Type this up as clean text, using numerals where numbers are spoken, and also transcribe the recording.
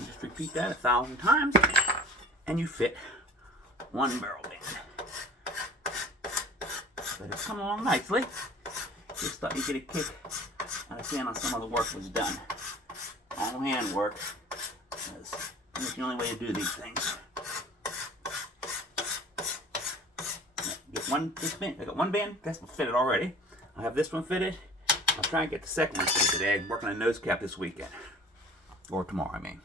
You just repeat that 1,000 times, and you fit one barrel band. But it's come along nicely. Just thought you'd get a kick out of seeing how some of the work was done. All hand work. That's the only way to do these things. Get one this band. I got one band. That's fitted already. I have this one fitted. I'll try and get the second one fitted today. I'm working on a nose cap this weekend. Or tomorrow, I mean.